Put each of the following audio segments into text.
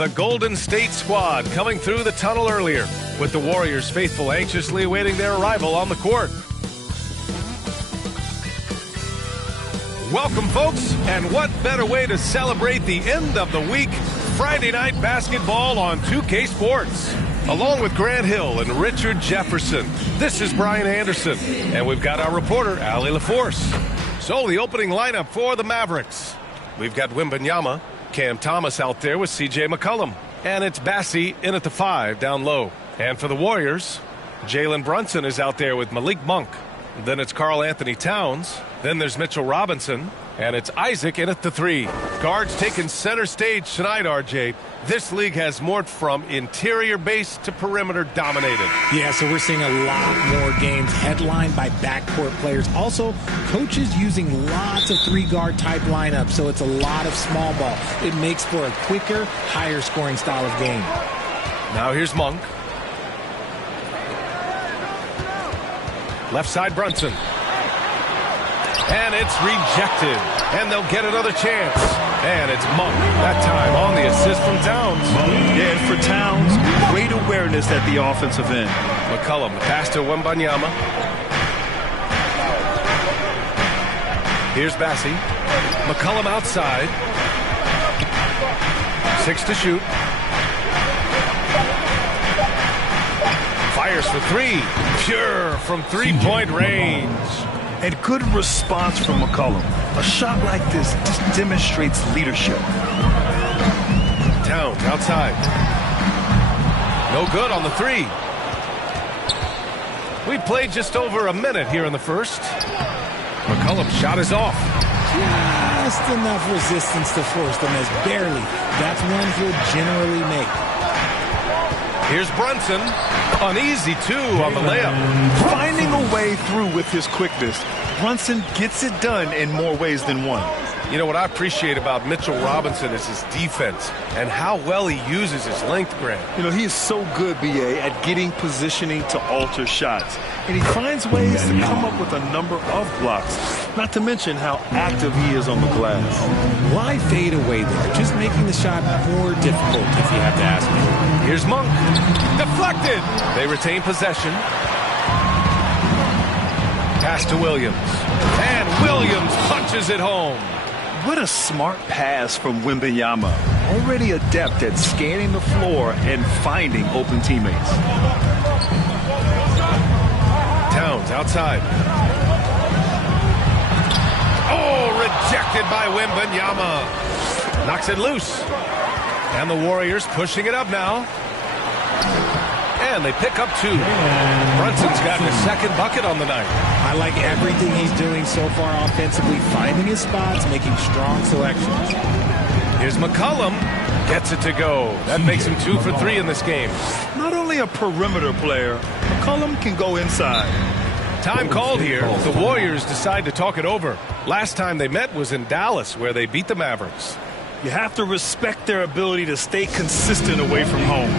The Golden State squad coming through the tunnel earlier, with the Warriors faithful anxiously awaiting their arrival on the court. Welcome, folks, and what better way to celebrate the end of the week? Friday night basketball on 2K Sports. Along with Grant Hill and Richard Jefferson, this is Brian Anderson, and we've got our reporter, Allie LaForce. So the opening lineup for the Mavericks. We've got Wembanyama, Cam Thomas out there with C.J. McCollum, and it's Bassey in at the 5 down low. And for the Warriors, Jalen Brunson is out there with Malik Monk. Then it's Karl Anthony Towns. Then there's Mitchell Robinson. And it's Isaac in at the 3. Guards taking center stage tonight, RJ. This league has morphed from interior base to perimeter dominated. Yeah, so we're seeing a lot more games headlined by backcourt players. Also, coaches using lots of 3-guard type lineups, so it's a lot of small ball. It makes for a quicker, higher scoring style of game. Now here's Monk. Left side Brunson. And it's rejected. And they'll get another chance. And it's Monk, that time on the assist from Towns. Yeah, and for Towns, great awareness at the offensive end. McCollum, pass to Wembanyama. Here's Bassey. McCollum outside. 6 to shoot. Fires for 3. Pure from three-point range. And good response from McCollum. A shot like this just demonstrates leadership. Towns outside. No good on the 3. We've played just over a minute here in the first. McCollum's shot is off. Just enough resistance to force them as barely. That's one he'll generally make. Here's Brunson. An easy 2 on the layup. Finding a way through with his quickness. Brunson gets it done in more ways than one. You know what I appreciate about Mitchell Robinson is his defense and how well he uses his length, Grant. You know, he is so good, B.A., at getting positioning to alter shots. And he finds ways to come up with a number of blocks, not to mention how active he is on the glass. Why fade away there? Just making the shot more difficult, if you have to ask me. Here's Monk. Deflected. They retain possession. Pass to Williams. And Williams punches it home. What a smart pass from Wembanyama. Already adept at scanning the floor and finding open teammates. Towns outside. Oh, rejected by Wembanyama. Knocks it loose. And the Warriors pushing it up now. And they pick up 2. Brunson's got his second bucket on the night. I like everything he's doing so far offensively, finding his spots, making strong selections. Here's McCollum. Gets it to go. That makes him 2 for 3 in this game. Not only a perimeter player, McCollum can go inside. Time called here. The Warriors decide to talk it over. Last time they met was in Dallas, where they beat the Mavericks. You have to respect their ability to stay consistent away from home.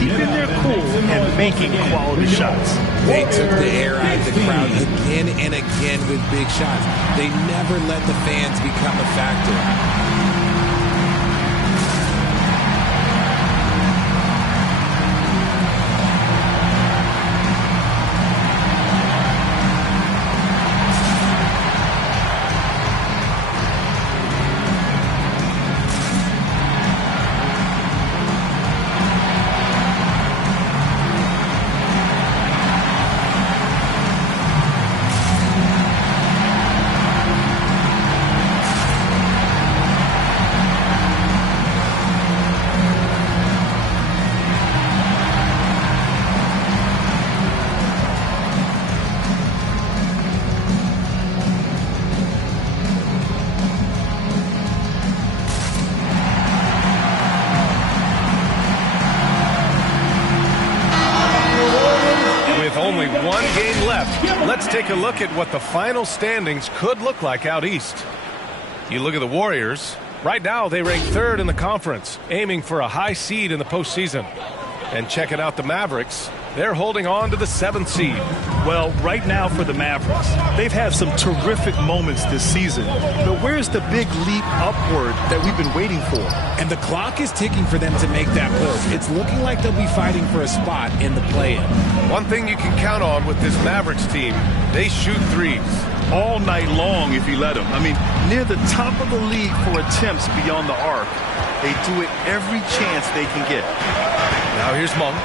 Keeping their cool and making quality shots. They took the air out of the crowd again and again with big shots. They never let the fans become a factor. Only one game left. Let's take a look at what the final standings could look like out east. You look at the Warriors. Right now, they rank 3rd in the conference, aiming for a high seed in the postseason. And checking out the Mavericks, they're holding on to the 7th seed. Well, right now for the Mavericks, they've had some terrific moments this season. But where's the big leap upward that we've been waiting for? And the clock is ticking for them to make that push. It's looking like they'll be fighting for a spot in the play-in. One thing you can count on with this Mavericks team, they shoot threes. All night long if you let them. I mean, near the top of the league for attempts beyond the arc. They do it every chance they can get. Now here's Monk.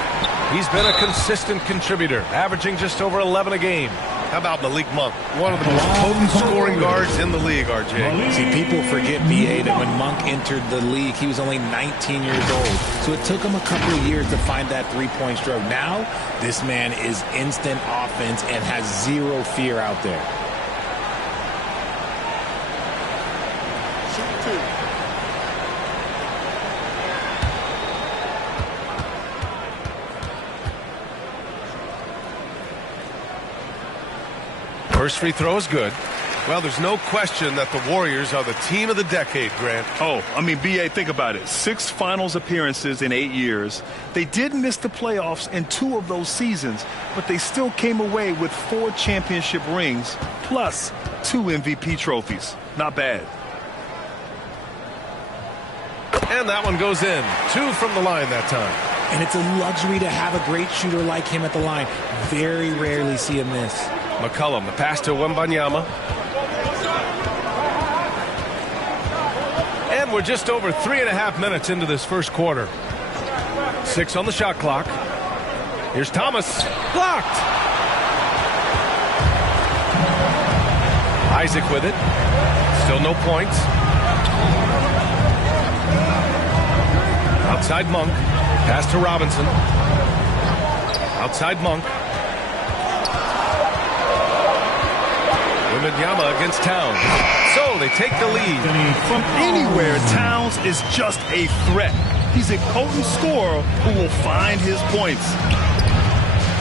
He's been a consistent contributor, averaging just over 11 a game. How about Malik Monk, one of the most potent scoring guards in the league, RJ? See, people forget, B.A., that when Monk entered the league, he was only 19 years old. So it took him a couple of years to find that three-point stroke. Now, this man is instant offense and has zero fear out there. First free throw is good. Well, there's no question that the Warriors are the team of the decade, Grant. Oh, I mean, B.A., think about it. 6 finals appearances in 8 years. They did miss the playoffs in 2 of those seasons, but they still came away with 4 championship rings plus 2 MVP trophies. Not bad. And that one goes in. 2 from the line that time. And it's a luxury to have a great shooter like him at the line. Very rarely see a miss. McCollum, the pass to Wembanyama. And we're just over 3.5 minutes into this first quarter. 6 on the shot clock. Here's Thomas. Blocked. Isaac with it. Still no points. Outside Monk. Pass to Robinson. Outside Monk. Wembanyama against Towns. So they take the lead. From anywhere, Towns is just a threat. He's a potent scorer who will find his points.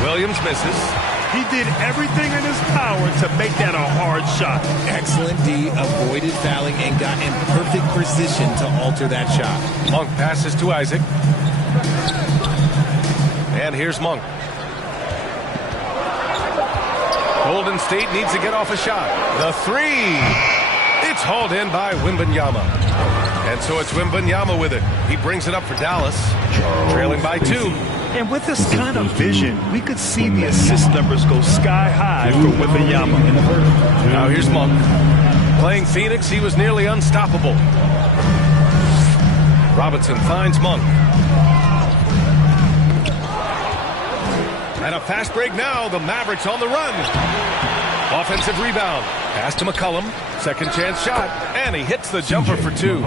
Williams misses. He did everything in his power to make that a hard shot. Excellent D, avoided fouling and got in perfect position to alter that shot. Monk passes to Isaac. And here's Monk. Golden State needs to get off a shot. The 3. It's hauled in by Wembanyama. And so it's Wembanyama with it. He brings it up for Dallas, trailing by 2. And with this kind of vision, we could see the assist numbers go sky high for Wembanyama. Now here's Monk. Playing Phoenix, he was nearly unstoppable. Robinson finds Monk. And a fast break now. The Mavericks on the run. Offensive rebound. Pass to McCollum. Second chance shot. And he hits the jumper for 2.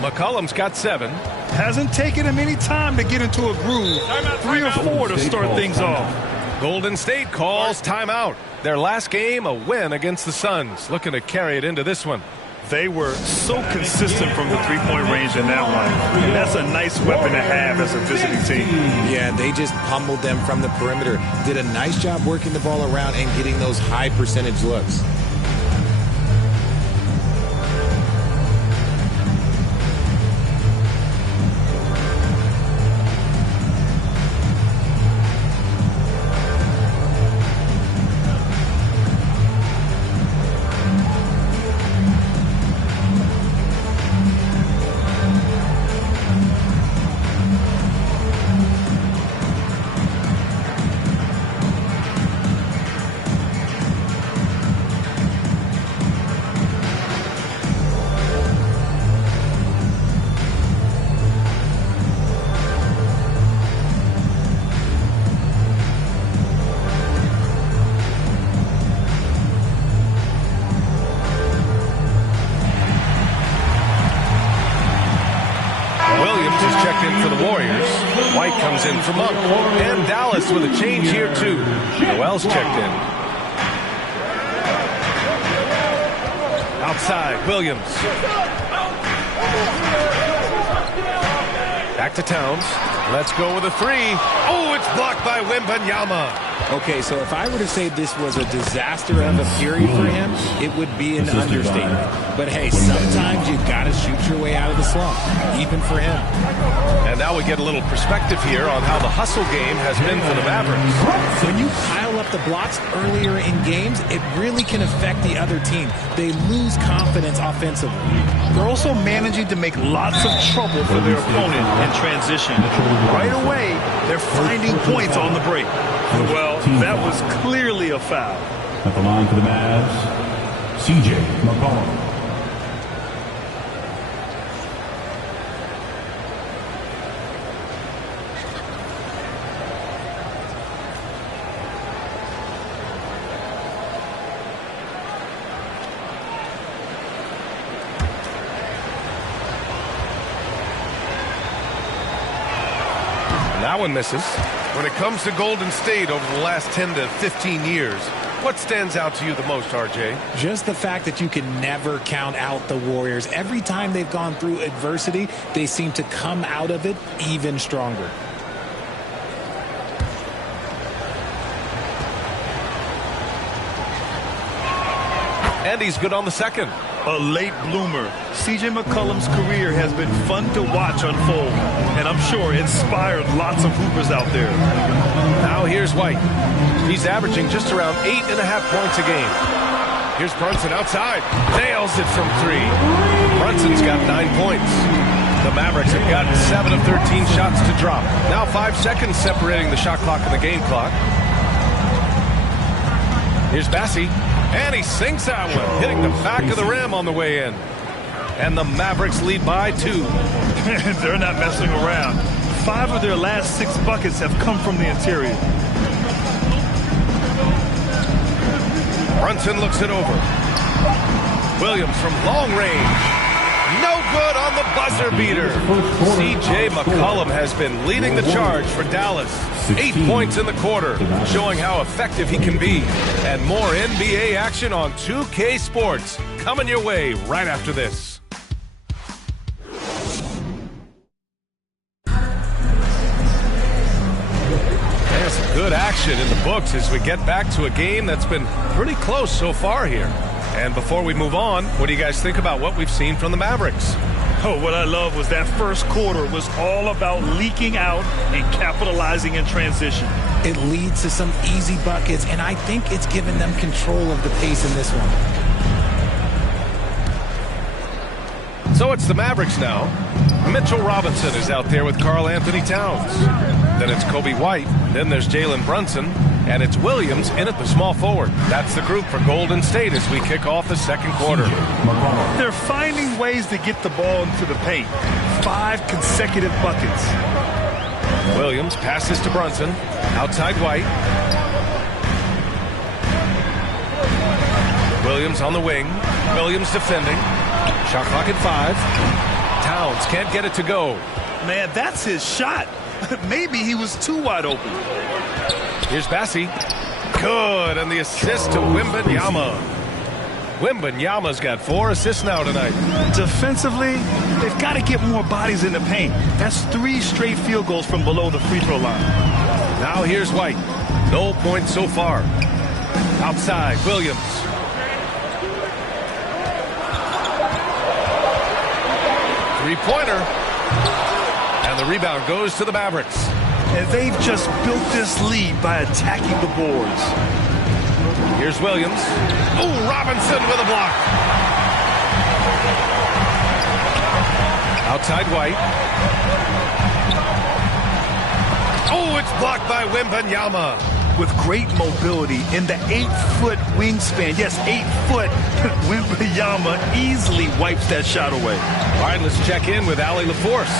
McCollum's got 7. Hasn't taken him any time to get into a groove. 3 or 4 to start things off. Golden State calls timeout. Their last game, a win against the Suns. Looking to carry it into this one. They were so consistent from the three-point range in that one. And that's a nice weapon to have as a visiting team. Yeah, they just pummeled them from the perimeter. Did a nice job working the ball around and getting those high percentage looks. For Monk. And Dallas with a change here too. Noel's checked in. Outside, Williams. Back to Towns. Let's go with a 3. Oh, it's blocked by Wembanyama. Okay, so if I were to say this was a disaster of a period for him, it would be an understatement. But hey, sometimes you got to shoot your way out of the slump, even for him. And now we get a little perspective here on how the hustle game has been for the Mavericks. When you pile up the blocks earlier in games, it really can affect the other team. They lose confidence offensively. They're also managing to make lots of trouble for their opponent in transition. Right away, they're finding points on the break. Well, that was clearly a foul. At the line for the Mavs, CJ McCollum. That one misses. When it comes to Golden State over the last 10 to 15 years, what stands out to you the most, RJ? Just the fact that you can never count out the Warriors. Every time they've gone through adversity, they seem to come out of it even stronger. And he's good on the second. A late bloomer. CJ McCollum's career has been fun to watch unfold, and I'm sure inspired lots of hoopers out there. Now here's White. He's averaging just around 8.5 points a game. Here's Brunson outside. Nails it from 3. Brunson's got 9 points. The Mavericks have gotten 7 of 13 shots to drop. Now 5 seconds separating the shot clock and the game clock. Here's Bassey. And he sinks that one, hitting the back of the rim on the way in. And the Mavericks lead by 2. They're not messing around. 5 of their last 6 buckets have come from the interior. Brunson looks it over. Williams from long range. No good on the buzzer beater. CJ McCollum has been leading the charge for Dallas. 8 points in the quarter, showing how effective he can be. And more NBA action on 2K Sports coming your way right after this. There's some good action in the books as we get back to a game that's been pretty close so far here. And before we move on, what do you guys think about what we've seen from the Mavericks? Oh, what I love was that first quarter was all about leaking out and capitalizing in transition. It leads to some easy buckets, and I think it's given them control of the pace in this one. So it's the Mavericks now. Mitchell Robinson is out there with Karl Anthony Towns. Then it's Kobe White. Then there's Jalen Brunson. And it's Williams in at the small forward. That's the group for Golden State as we kick off the second quarter. They're finding ways to get the ball into the paint. 5 consecutive buckets. Williams passes to Brunson. Outside White. Williams on the wing. Williams defending. Shot clock at 5. Towns can't get it to go. Man, that's his shot. Maybe he was too wide open. Here's Bassey. Good, and the assist to Wembanyama. Wembanyama's got 4 assists now tonight. Defensively, they've got to get more bodies in the paint. That's 3 straight field goals from below the free throw line. Now here's White. No points so far. Outside, Williams. Three-pointer. And the rebound goes to the Mavericks. And they've just built this lead by attacking the boards. Here's Williams. Oh, Robinson with a block. Outside White. Oh, it's blocked by Wembanyama. With great mobility in the 8-foot wingspan. Yes, 8 foot. Wembanyama easily wipes that shot away. All right, let's check in with Allie LaForce.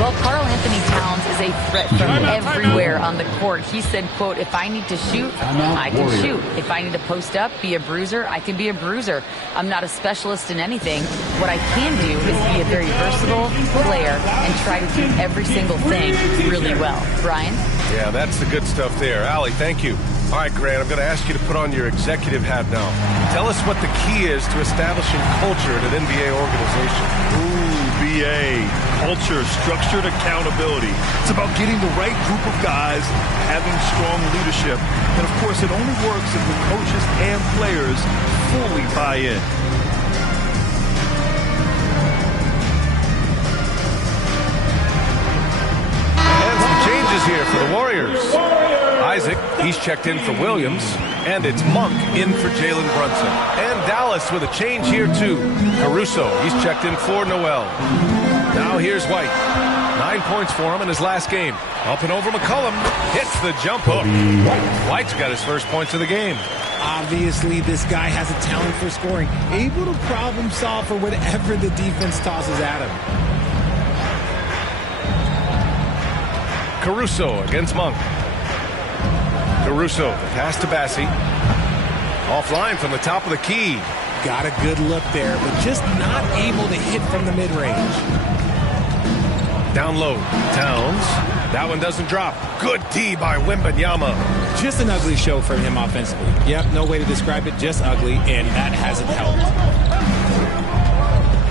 Well, Karl Anthony Towns is a threat from everywhere on the court. He said, quote, if I need to shoot, I can shoot. If I need to post up, be a bruiser, I can be a bruiser. I'm not a specialist in anything. What I can do is be a very versatile player and try to do every single thing really well. Brian? Yeah, that's the good stuff there. Allie, thank you. All right, Grant, I'm going to ask you to put on your executive hat now. Tell us what the key is to establishing culture at an NBA organization. Ooh, NBA, culture, structured accountability. It's about getting the right group of guys, having strong leadership. And, of course, it only works if the coaches and players fully buy in. And some changes here for the Warriors. Isaac, he's checked in for Williams, and it's Monk in for Jalen Brunson. And Dallas with a change here, too. Caruso, he's checked in for Noel. Now here's White. 9 points for him in his last game. Up and over McCollum. Hits the jump hook. White's got his first points of the game. Obviously, this guy has a talent for scoring. Able to problem solve for whatever the defense tosses at him. Caruso against Monk. Caruso, the pass to Bassi. Offline from the top of the key. Got a good look there, but just not able to hit from the mid-range. Down low, Towns. That one doesn't drop. Good D by Wembanyama. Just an ugly show from him offensively. Yep, no way to describe it, just ugly, and that hasn't helped.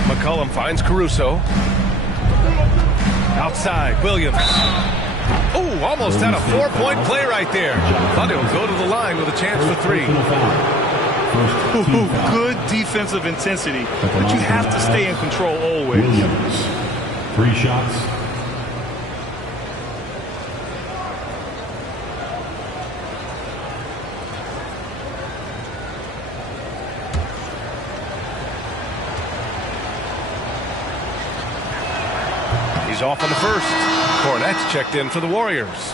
McCollum finds Caruso. Outside, Williams. Oh, almost had a 4-point play right there. But he'll go to the line with a chance for 3. Good defensive intensity, but you have to stay in control always. Williams, 3 shots. He's off on the first. Cornette's checked in for the Warriors.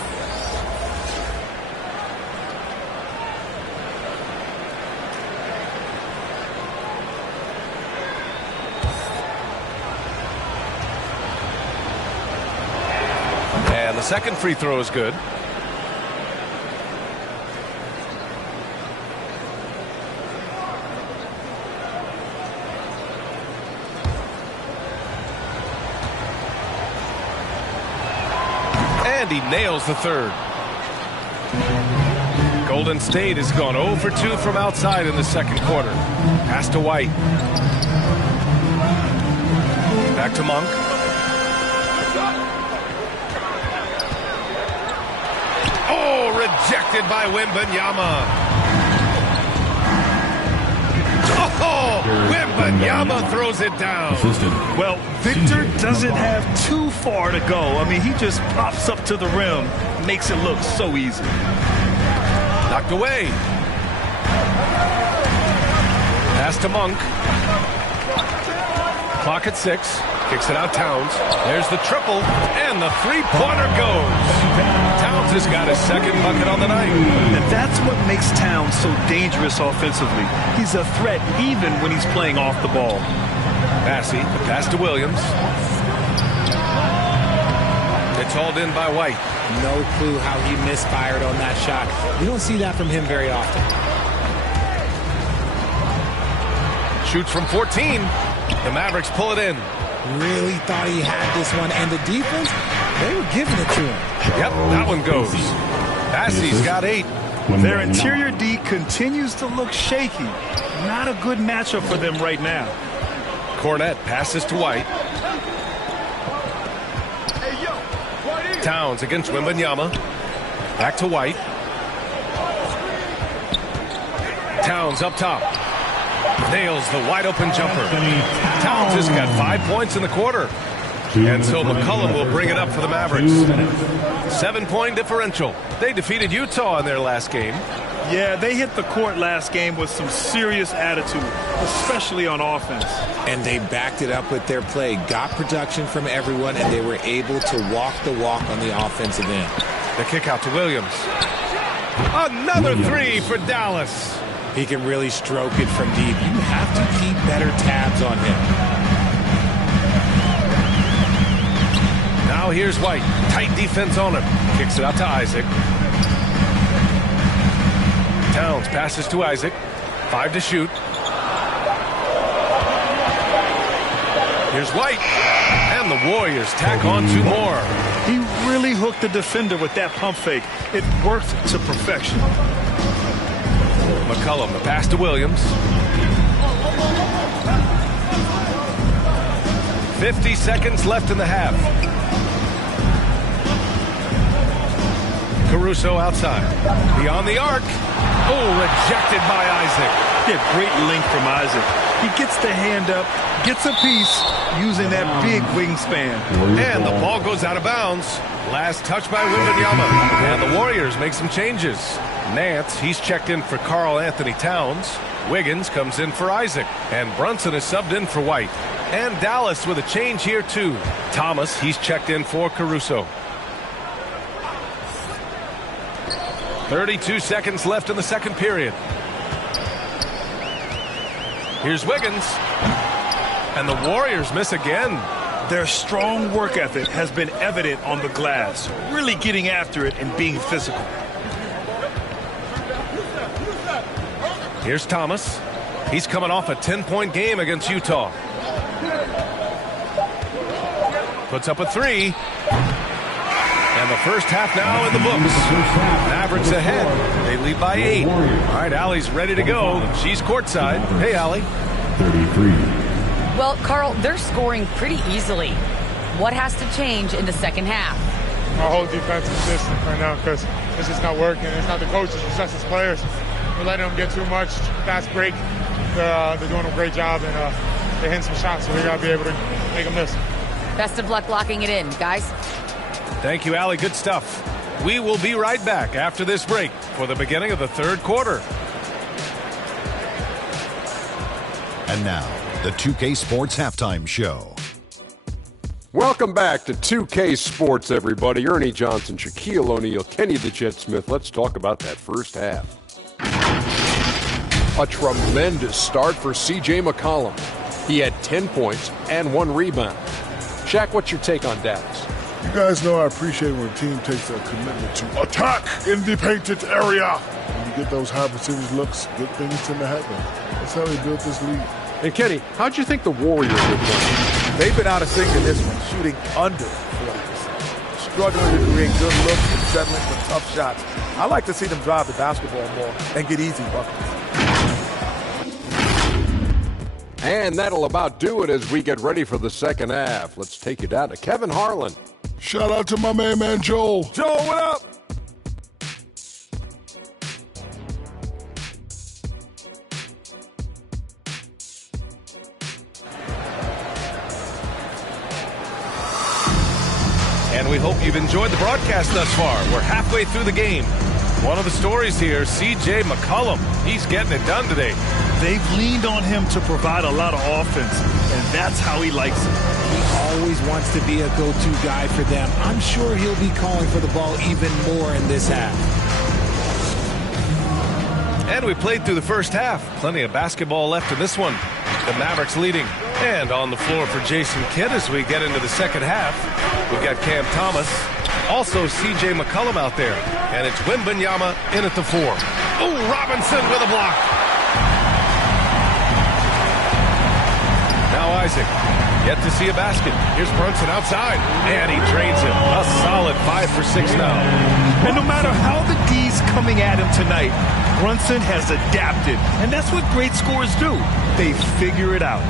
And the second free throw is good. And he nails the third. Golden State has gone 0 for 2 from outside in the second quarter. Pass to White. Back to Monk. Oh, rejected by Wembanyama. Oh, Wembanyama throws it down. Well, Victor doesn't have too far to go. I mean, he just pops up to the rim, makes it look so easy. Knocked away. Pass to Monk. Clock at 6. Kicks it out Towns. There's the triple, and the three-pointer goes. Towns has got his second bucket on the night. And that's what makes Towns so dangerous offensively. He's a threat even when he's playing off the ball. Bassi, the pass to Williams. It's hauled in by White. No clue how he misfired on that shot. We don't see that from him very often. Shoots from 14. The Mavericks pull it in. Really thought he had this one, and the defense, they were giving it to him. Yep, that one goes. Bassi's got 8. Their interior D continues to look shaky. Not a good matchup for them right now. Cornette passes to White. Towns against Wembanyama. Back to White. Towns up top. Nails the wide-open jumper. Towns has got 5 points in the quarter. And so McCollum will bring it up for the Mavericks. 7-point differential. They defeated Utah in their last game. Yeah, they hit the court last game with some serious attitude, especially on offense. And they backed it up with their play. Got production from everyone, and they were able to walk the walk on the offensive end. The kick out to Williams. Another 3 for Dallas. He can really stroke it from deep. You have to keep better tabs on him. Now here's White. Tight defense on him. Kicks it out to Isaac. Towns passes to Isaac. 5 to shoot. Here's White. And the Warriors tack on 2 more. He really hooked the defender with that pump fake. It worked to perfection. McCollum, the pass to Williams. 50 seconds left in the half. Caruso outside. Beyond the arc. Oh, rejected by Isaac. Yeah, great length from Isaac. He gets the hand up, gets a piece using that big wingspan. And the ball goes out of bounds. Last touch by Wembanyama. And the Warriors make some changes. Nance, he's checked in for Karl Anthony Towns. Wiggins comes in for Isaac. And Brunson is subbed in for White. And Dallas with a change here too. Thomas, he's checked in for Caruso. 32 seconds left in the second period. Here's Wiggins. And the Warriors miss again. Their strong work ethic has been evident on the glass, really getting after it and being physical. Here's Thomas. He's coming off a 10-point game against Utah. Puts up a three. And the first half now in the books. Mavericks ahead. They lead by 8. All right, Allie's ready to go. She's courtside. Hey, Allie. 33. Well, Carl, they're scoring pretty easily. What has to change in the second half? Our whole defensive system right now, because it's just not working. It's not the coaches, it's just the players. We're letting them get too much fast break. They're doing a great job, and they're hitting some shots, so we got to be able to make them miss. Best of luck locking it in, guys. Thank you, Allie. Good stuff. We will be right back after this break for the beginning of the third quarter. And now, the 2K Sports Halftime Show. Welcome back to 2K Sports, everybody. Ernie Johnson, Shaquille O'Neal, Kenny the Jet Smith. Let's talk about that first half. A tremendous start for C.J. McCollum. He had 10 points and 1 rebound. Shaq, what's your take on Dallas? You guys know I appreciate when a team takes a commitment to attack in the painted area. When you get those high percentage looks, good things tend to happen. That's how they built this league. And Kenny, how'd you think the Warriors were playing? They've been out of sync in this one, shooting under 40%. Struggling to create good looks and settling for tough shots. I like to see them drive the basketball more and get easy buckets. And that'll about do it as we get ready for the second half. Let's take you down to Kevin Harlan. Shout out to my man Joel. Joel, what up? And we hope you've enjoyed the broadcast thus far. We're halfway through the game. One of the stories here, C.J. McCollum. He's getting it done today. They've leaned on him to provide a lot of offense, and that's how he likes it. He always wants to be a go-to guy for them. I'm sure he'll be calling for the ball even more in this half. And we played through the first half. Plenty of basketball left in this one. The Mavericks leading. And on the floor for Jason Kidd as we get into the second half. We've got Cam Thomas. Also C.J. McCollum out there. And it's Wembanyama in at the 4. Oh, Robinson with a block. Now Isaac. Yet to see a basket. Here's Brunson outside. And he drains it. A solid 5 for 6 now. And no matter how the D's coming at him tonight, Brunson has adapted. And that's what great scorers do. They figure it out.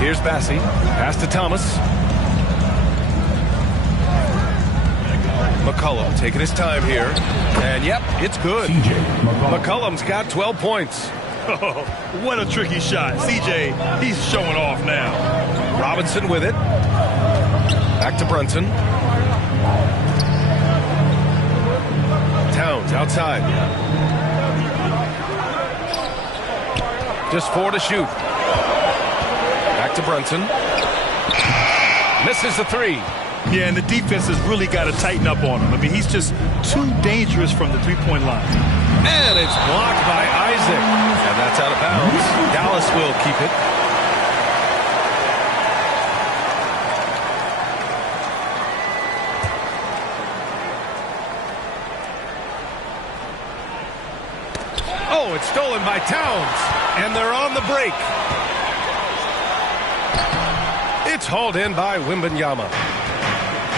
Here's Bassie. Pass to Thomas. McCollum taking his time here. And yep, it's good. McCollum's got 12 points. Oh, what a tricky shot. CJ, he's showing off now. Robinson with it. Back to Brunson. Towns outside. Just 4 to shoot. Back to Brunson. Misses the 3. Yeah, and the defense has really got to tighten up on him. I mean, he's just too dangerous from the three-point line. And it's blocked by Isaac. And that's out of bounds. Dallas will keep it. Oh, it's stolen by Towns. And they're on the break. It's hauled in by Wembanyama.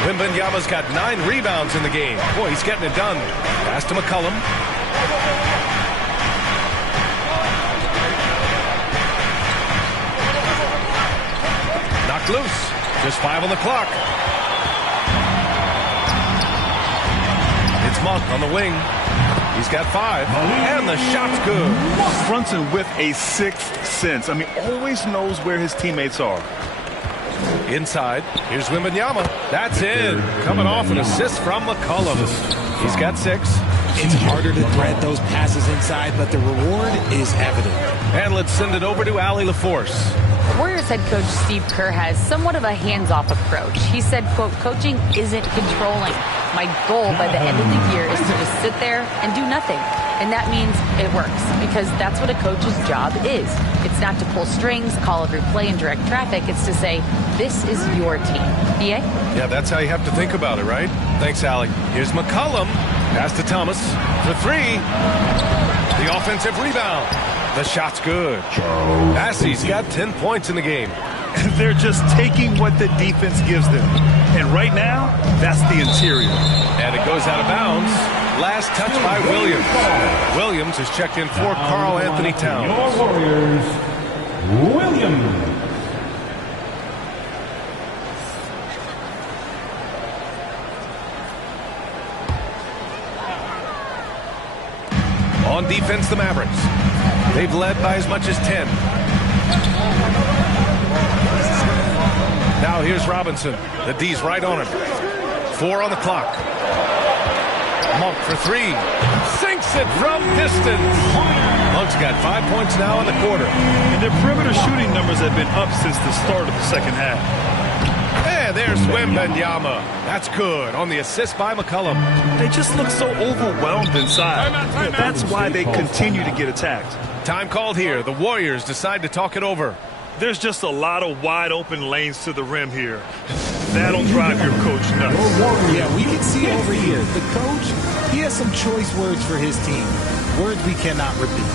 Wembanyama's got 9 rebounds in the game. Boy, he's getting it done. Pass to McCollum. Knocked loose. Just 5 on the clock. It's Monk on the wing. He's got 5, and the shot's good. Brunson with a sixth sense. I mean, always knows where his teammates are. Inside, here's Wembanyama. That's in. Coming off an assist from McCollum. He's got 6. It's harder to thread those passes inside, but the reward is evident. And let's send it over to Allie LaForce. Warriors head coach Steve Kerr has somewhat of a hands-off approach. He said, quote, coaching isn't controlling. My goal by the end of the year is to just sit there and do nothing. And that means it works, because that's what a coach's job is. It's not to pull strings, call every play, and direct traffic. It's to say, this is your team. BA? Yeah, that's how you have to think about it, right? Thanks, Allie. Here's McCollum. Pass to Thomas for 3. The offensive rebound. The shot's good. Massey's got 10 points in the game. They're just taking what the defense gives them. And right now, that's the interior. And it goes out of bounds. Last touch by Williams. Williams is checked in for Karl Anthony Towns. Your Warriors, Williams. On defense, the Mavericks. They've led by as much as 10. Now here's Robinson. The D's right on him. 4 on the clock. Monk for 3. Sinks it from distance. Monk's got 5 points now in the quarter. And their perimeter shooting numbers have been up since the start of the second half. And there's Wembanyama. That's good on the assist by McCollum. They just look so overwhelmed inside. That's why they continue to get attacked. Time called here. The Warriors decide to talk it over. There's just a lot of wide open lanes to the rim here. That'll drive your coach nuts. Yeah, we can see over here. The coach, he has some choice words for his team. Words we cannot repeat.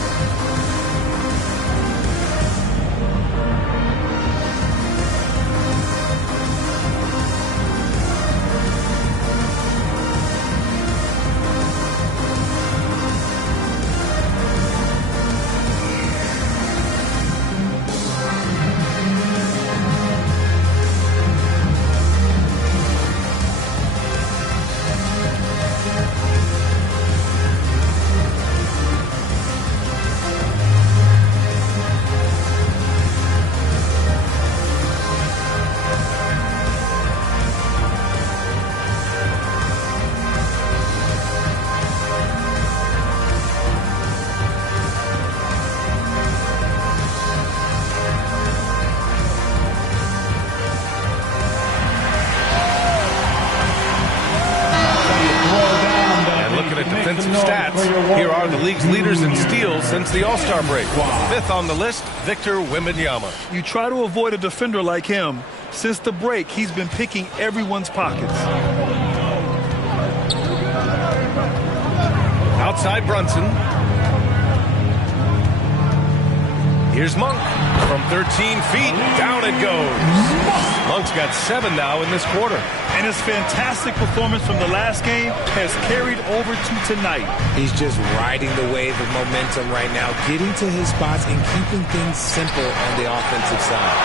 Here are the league's leaders in steals since the All-Star break. 5th on the list, Victor Wembanyama. You try to avoid a defender like him. Since the break, he's been picking everyone's pockets. Outside Brunson. Here's Monk from 13 feet. Down it goes. Monk's got 7 now in this quarter. And his fantastic performance from the last game has carried over to tonight. He's just riding the wave of momentum right now, getting to his spots and keeping things simple on the offensive side.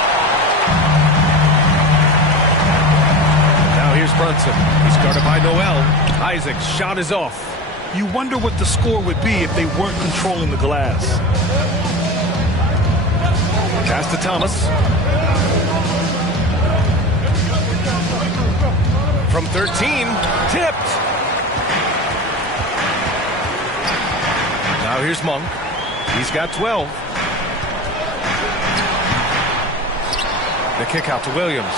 Now here's Brunson. He's guarded by Noel. Isaac's shot is off. You wonder what the score would be if they weren't controlling the glass. Pass to Thomas. From 13, tipped. Now here's Monk. He's got 12. The kick out to Williams.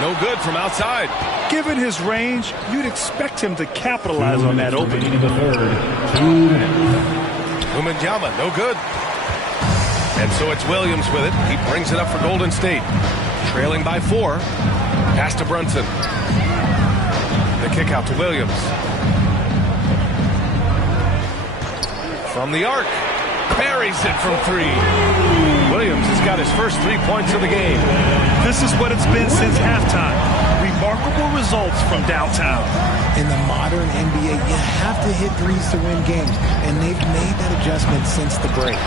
No good from outside. Given his range, you'd expect him to capitalize on that opening. In the third, 2 minutes. Wembanyama, no good. And so it's Williams with it. He brings it up for Golden State. Trailing by 4. Pass to Brunson. The kick out to Williams. From the arc. Buries it from 3. Williams has got his first 3 points of the game. This is what it's been since halftime. Remarkable results from downtown. In the modern NBA, you have to hit threes to win games, and they've made that adjustment since the break.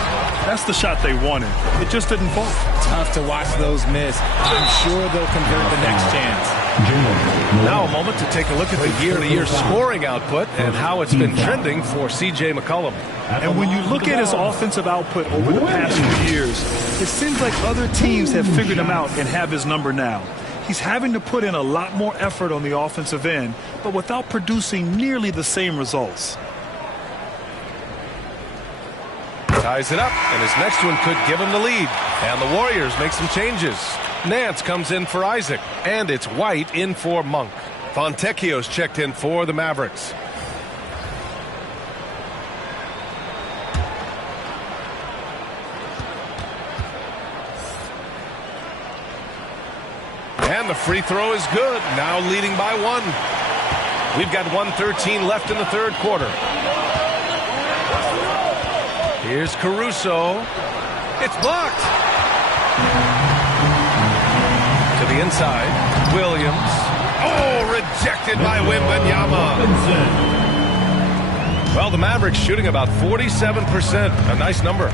That's the shot they wanted. It just didn't fall. Tough to watch those miss. I'm sure they'll convert the next chance. Now a moment to take a look at the year-to-year scoring output and how it's been trending for C.J. McCollum. And when you look at his offensive output over the past few years, it seems like other teams have figured him out and have his number now. He's having to put in a lot more effort on the offensive end, but without producing nearly the same results. Ties it up, and his next one could give him the lead. And the Warriors make some changes. Nance comes in for Isaac, and it's White in for Monk. Fontecchio's checked in for the Mavericks. And the free throw is good, now leading by 1. We've got 1:13 left in the third quarter. Here's Caruso. It's blocked. To the inside. Williams. Oh, rejected by Wembanyama. Well, the Mavericks shooting about 47%. A nice number.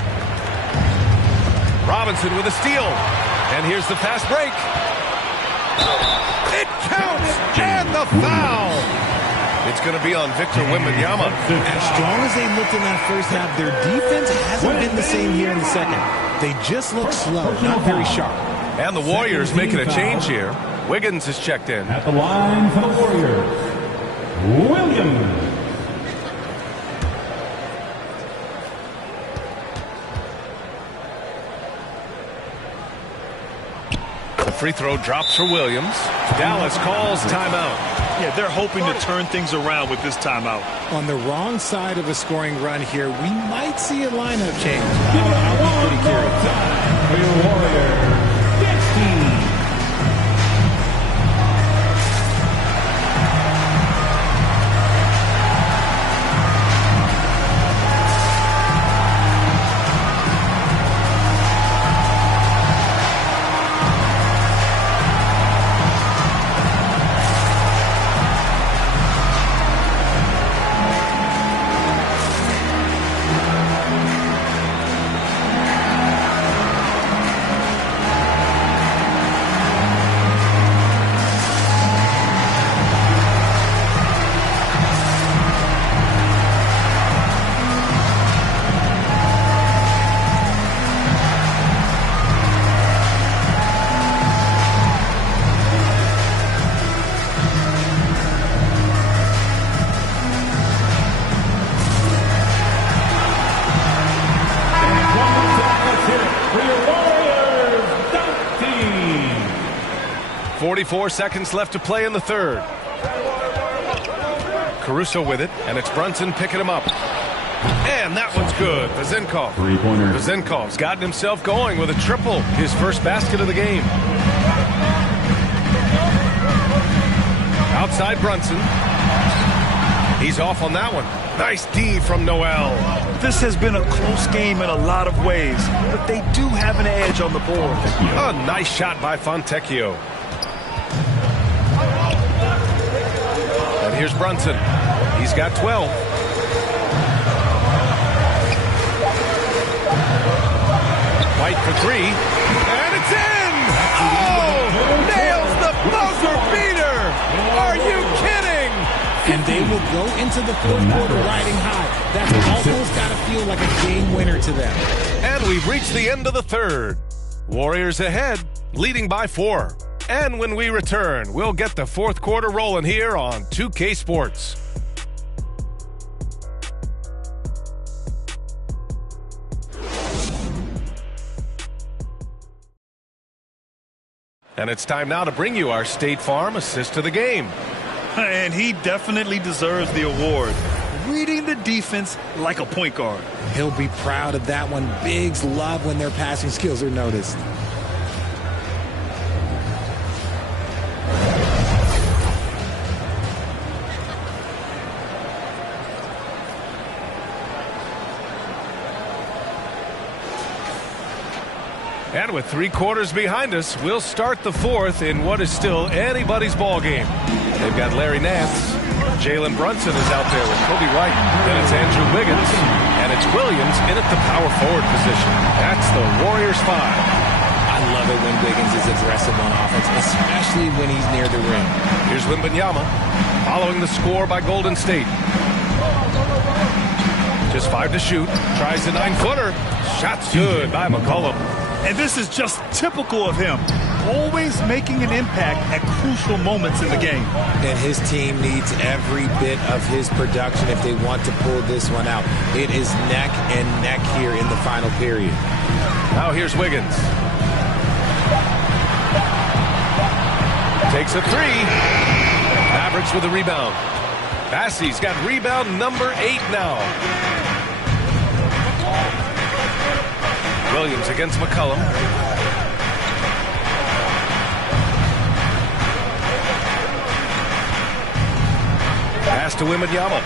Robinson with a steal. And here's the fast break. It counts. And the foul. It's going to be on Victor Wembanyama. As strong as they looked in that first half, their defense hasn't been the same here in the second. They just look slow, not very sharp. And the Warriors making a change here. Wiggins is checked in. At the line for the Warriors, Williams. The free throw drops for Williams. Dallas calls timeout. Yeah, they're hoping to turn things around with this timeout. On the wrong side of a scoring run here, we might see a lineup change. I'll be pretty curious. For your Warriors, 16. For your Warriors, 44 seconds left to play in the third. Caruso with it, and it's Brunson picking him up. And that one's good. Vezenkov. Three-pointer. Vezenkov's gotten himself going with a triple. His first basket of the game. Outside Brunson. He's off on that one. Nice D from Noel. This has been a close game in a lot of ways, but they do have an edge on the board. A nice shot by Fontecchio. And here's Brunson. He's got 12. White for three. And it's in! Oh! Nails the buzzer beater! Are you kidding? And they will go into the fourth quarter riding high. That's almost got to feel like a game winner to them. And we've reached the end of the third. Warriors ahead, leading by 4. And when we return, we'll get the fourth quarter rolling here on 2K Sports. And it's time now to bring you our State Farm assist of the game. And he definitely deserves the award. Reading the defense like a point guard. He'll be proud of that one. Bigs love when their passing skills are noticed. And with 3 quarters behind us, we'll start the fourth in what is still anybody's ball game. They've got Larry Nance. Jalen Brunson is out there with Kobe White. Then it's Andrew Wiggins. And And it's Williams in at the power forward position. That's the Warriors 5. I love it when Wiggins is aggressive on offense, especially when he's near the rim. Here's Wembanyama following the score by Golden State. Just 5 to shoot. Tries the 9-footer. Shot's good by McCollum. And this is just typical of him. Always making an impact at crucial moments in the game. And his team needs every bit of his production if they want to pull this one out. It is neck and neck here in the final period. Now here's Wiggins. Takes a 3. Mavericks with a rebound. Bassey's got rebound number 8 now. Williams against McCollum. Pass to Wembanyama.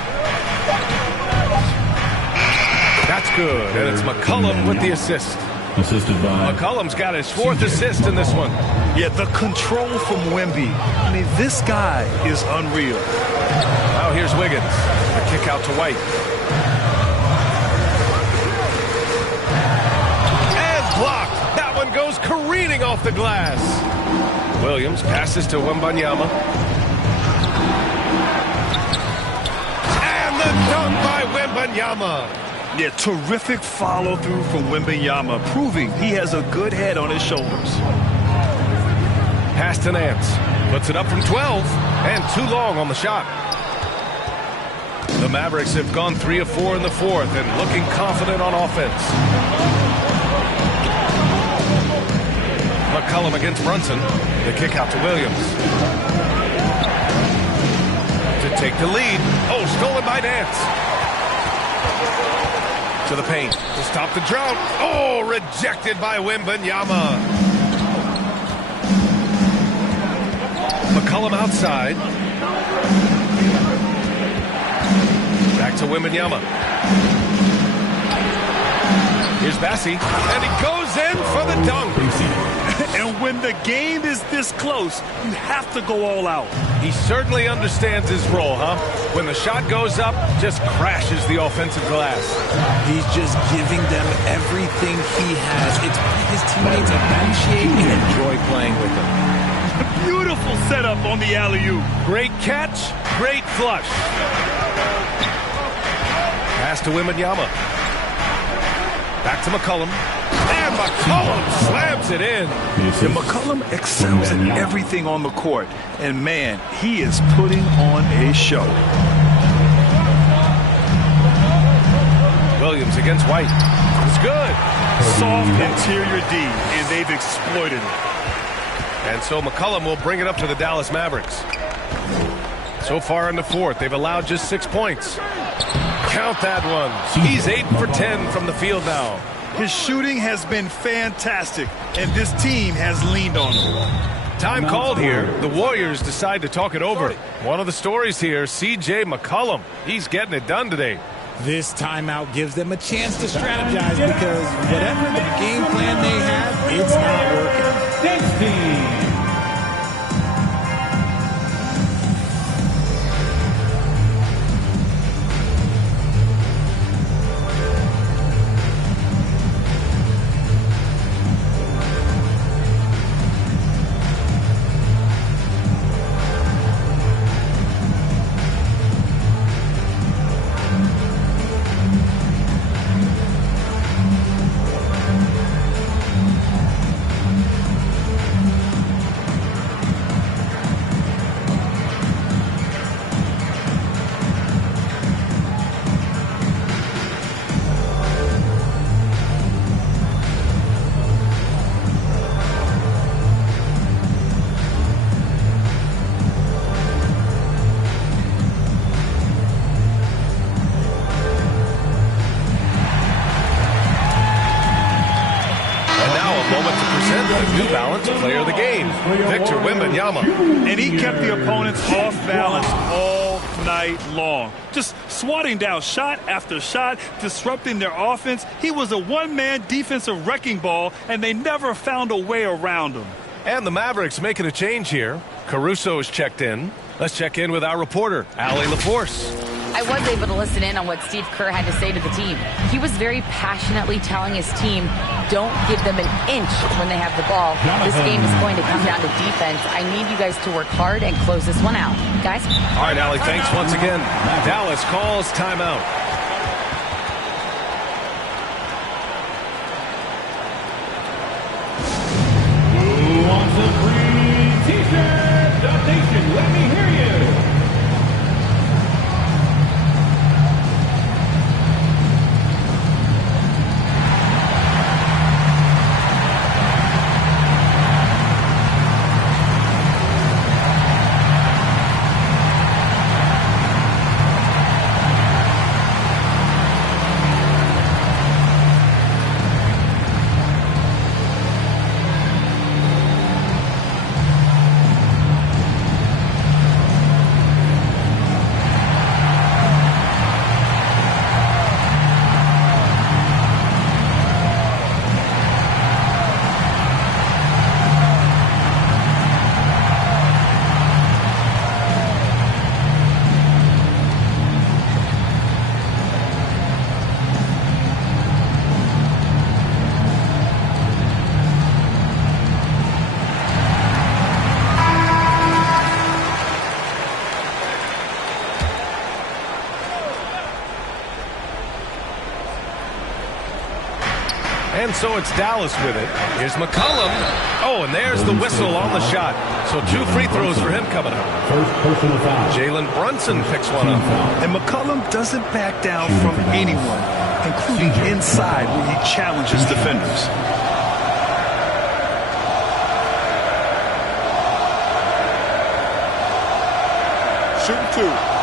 That's good, and it's McCollum with the assist. Assisted by McCollum's got his 4th assist in this one. Yeah, the control from Wemby. I mean, this guy is unreal. Now here's Wiggins. A kick out to White. And blocked. That one goes careening off the glass. Williams passes to Wembanyama. And the dunk by Wembanyama. Yeah, terrific follow-through from Wembanyama, proving he has a good head on his shoulders. Pass to Nance. Puts it up from 12, and too long on the shot. The Mavericks have gone 3 of 4 in the 4th and looking confident on offense. McCollum against Brunson. The kick out to Williams. To take the lead. Oh, stolen by Nance. To the paint. To stop the drought. Oh, rejected by Wembanyama. McCollum outside. Back to Wembanyama. Here's Bassey. And he goes in for the dunk. And when the game is this close, you have to go all out. He certainly understands his role, huh? When the shot goes up, just crashes the offensive glass. He's just giving them everything he has. It's why his teammates appreciate and enjoy playing with him. Beautiful setup on the alley-oop. Great catch, great flush. Pass to Wembanyama. Back to McCollum. And McCollum slams it in. And McCollum excels at everything on the court. And, man, he is putting on a show. Williams against White. It's good. Soft interior D, and they've exploited it. And so McCollum will bring it up to the Dallas Mavericks. So far in the 4th, they've allowed just 6 points. Count that one. He's 8 for 10 from the field now. His shooting has been fantastic, and this team has leaned on him. Time called here. The Warriors decide to talk it over. One of the stories here, C.J. McCollum. He's getting it done today. This timeout gives them a chance to strategize because whatever the game plan they have, it's not working. Next team. New Balance Player of the Game, Victor Wembanyama. And he kept the opponents off balance all night long. Just swatting down shot after shot, disrupting their offense. He was a one-man defensive wrecking ball, and they never found a way around him. And the Mavericks making a change here. Caruso is checked in. Let's check in with our reporter, Allie LaForce. I was able to listen in on what Steve Kerr had to say to the team. He was very passionately telling his team, don't give them an inch when they have the ball. This game is going to come down to defense. I need you guys to work hard and close this one out. Guys? All right, Allie, thanks once again. Dallas calls timeout. Who wants a free t-shirt? The Nation, let me hear you. And so it's Dallas with it. Here's McCollum. Oh, and there's the whistle on the shot. So 2 free throws for him coming up. First personal foul. Jalen Brunson picks one up. And McCollum doesn't back down from anyone, including inside where he challenges defenders. Shooting 2.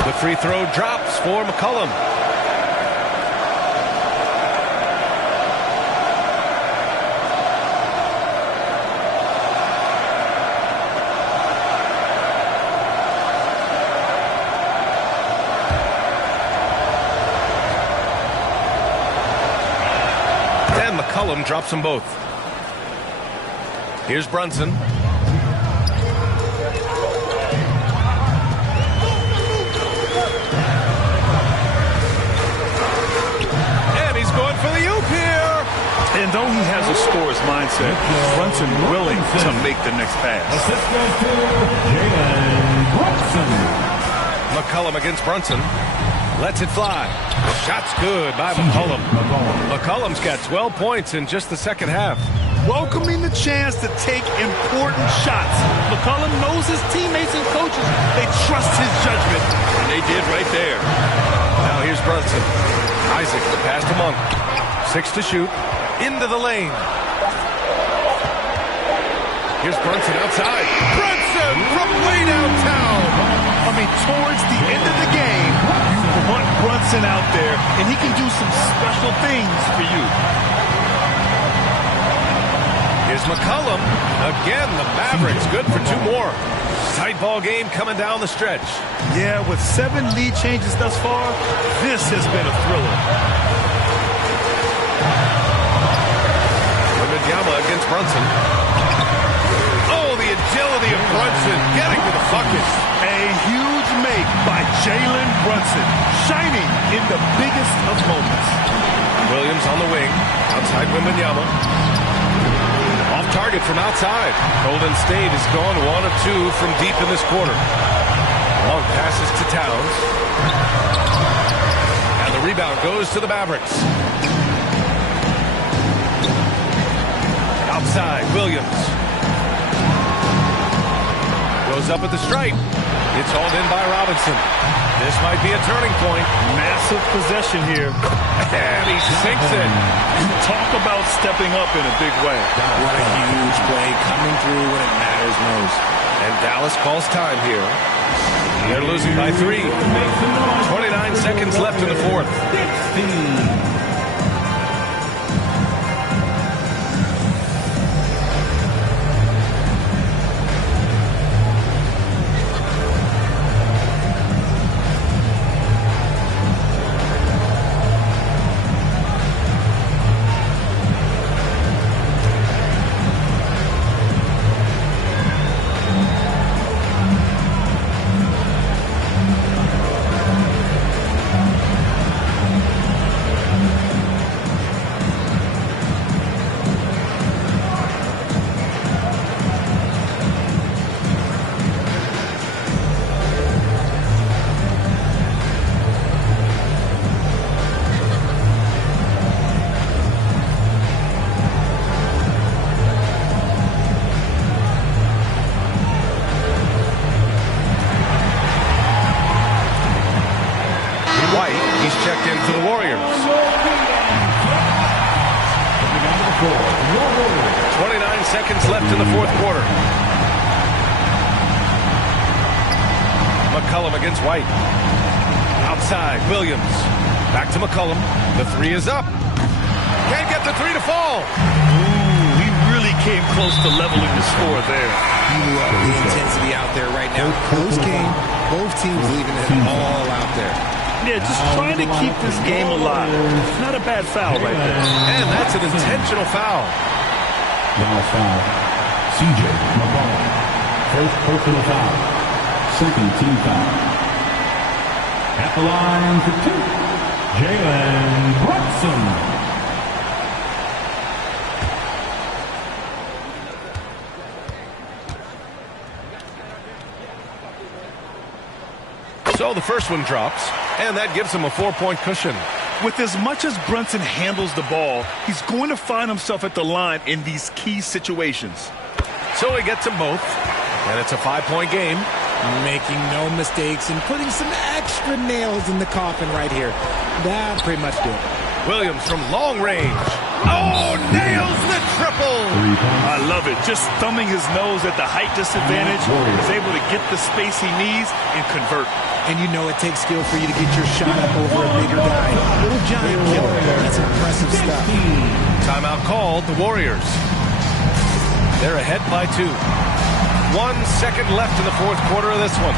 The free throw drops for McCollum. And McCollum drops them both. Here's Brunson. And though he has a scorer's mindset, Brunson willing to make the next pass. Assist goes to Jalen Brunson. McCollum against Brunson. Lets it fly. Shot's good by McCollum. McCollum's got 12 points in just the second half. Welcoming the chance to take important shots. McCollum knows his teammates and coaches. They trust his judgment. And they did right there. Now here's Brunson. Isaac, the pass to Monk. 6 to shoot. Into the lane. Here's Brunson outside. Brunson from way downtown. I mean, towards the end of the game, you want Brunson out there, and he can do some special things for you. Here's McCollum. Again, the Mavericks good for 2 more. Tight ball game coming down the stretch. Yeah, with 7 lead changes thus far, this has been a thriller. Yama against Brunson. Oh, the agility of Brunson getting to the bucket. A huge make by Jalen Brunson, shining in the biggest of moments. Williams on the wing, outside Wembanyama. Off target from outside. Golden State has gone 1 of 2 from deep in this quarter. Long passes to Towns. And the rebound goes to the Mavericks. Outside, Williams. Goes up at the stripe. It's hauled in by Robinson. This might be a turning point. Massive possession here. And he sinks it. Talk about stepping up in a big way. What a huge play, coming through when it matters most. And Dallas calls time here. They're losing by 3. 29 seconds left in the fourth. 16. seconds left in the fourth quarter. McCollum against White. Outside, Williams. Back to McCollum. The three is up. Can't get the three to fall. Ooh, he really came close to leveling the score there. You love the intensity out there right now. Close game, both teams leaving it all out there. Yeah, just trying to keep this game alive. Not a bad foul right there. And that's an intentional foul. Now foul. CJ McCollum. First personal foul. Second team foul. At the line for two, Jalen Brunson. So the first one drops, and that gives him a 4-point cushion. With as much as Brunson handles the ball, he's going to find himself at the line in these key situations. So he gets them both, and it's a 5-point game. Making no mistakes and putting some extra nails in the coffin right here. That pretty much did it. Williams from long range. Oh, nails the triple. I love it. Just thumbing his nose at the height disadvantage. He's able to get the space he needs and convert. And you know it takes skill for you to get your shot up over a bigger guy. Little giant killer. That's impressive stuff. Timeout called, the Warriors. They're ahead by 2. 1 second left in the fourth quarter of this one.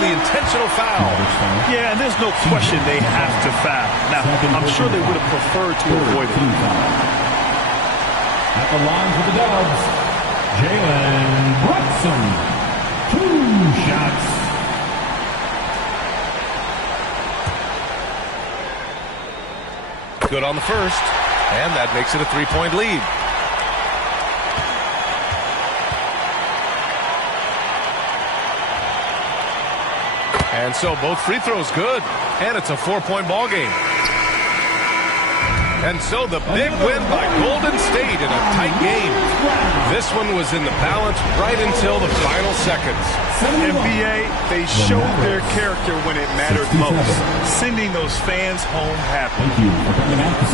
The intentional foul. Yeah, and there's no question they have to foul. Now, I'm sure they would have preferred to avoid it. At the line for the Dubs, Jalen Brunson. 2 shots. Good on the first, and that makes it a 3-point lead. And so both free throws good, and it's a 4-point ball game. And so the big win by Golden State in a tight game. This one was in the balance right until the final seconds. NBA, they showed their character when it mattered most, sending those fans home happy.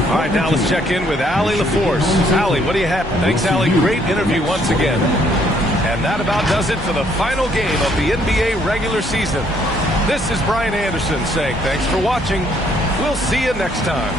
All right, now let's check in with Allie LaForce. Allie, what do you have? Thanks, Allie. Great interview once again. And that about does it for the final game of the NBA regular season. This is Brian Anderson saying thanks for watching. We'll see you next time.